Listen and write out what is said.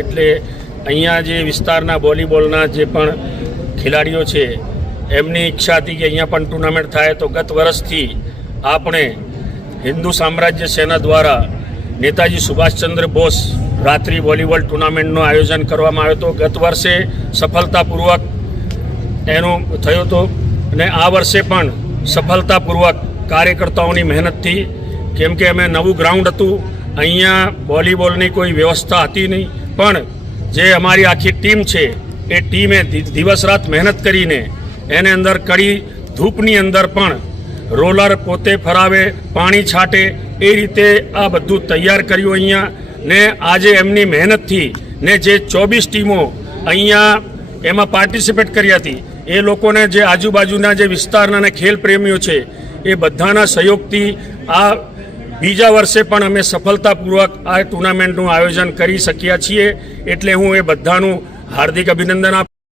એટલે અહીંયા જે વિસ્તારના વોલીબોલના જે પણ ખેલાડીઓ છે એમની ઈચ્છા હતી કે અહીંયા પણ ટુર્નામેન્ટ થાય, તો ગત વર્ષથી આપણે હિન્દુ સામ્રાજ્ય સેના દ્વારા નેતાજી સુભાષચંદ્ર બોઝ રાત્રિ વોલીબોલ ટુર્નામેન્ટનું આયોજન કરવામાં આવ્યું હતું. ગત વર્ષે સફળતાપૂર્વક એનું થયું હતું અને આ વર્ષે પણ સફળતાપૂર્વક કાર્યકર્તાઓની મહેનતથી, કેમ કે અમે નવું ગ્રાઉન્ડ હતું, અહીંયા વોલીબોલની કોઈ વ્યવસ્થા હતી નહીં, પણ જે અમારી આખી ટીમ છે એ ટીમે દિવસ રાત મહેનત કરીને એને અંદર કડી ધૂપની અંદર પણ રોલર પોતે ફરાવે, પાણી છાંટે, એ રીતે આ બધું તૈયાર કર્યું અહીંયા. ને આજે એમની મહેનતથી ને જે 24 ટીમો અહીંયા એમાં પાર્ટિસિપેટ કરી હતી, એ લોકોને જે આજુબાજુના જે વિસ્તારના અને ખેલ પ્રેમીઓ છે એ બધાના સહયોગથી આ બીજા વર્ષે પણ અમે સફળતાપૂર્વક આ ટુર્નામેન્ટનું આયોજન કરી શક્યા છીએ. એટલે હું એ બધાનું હાર્દિક અભિનંદન આપું.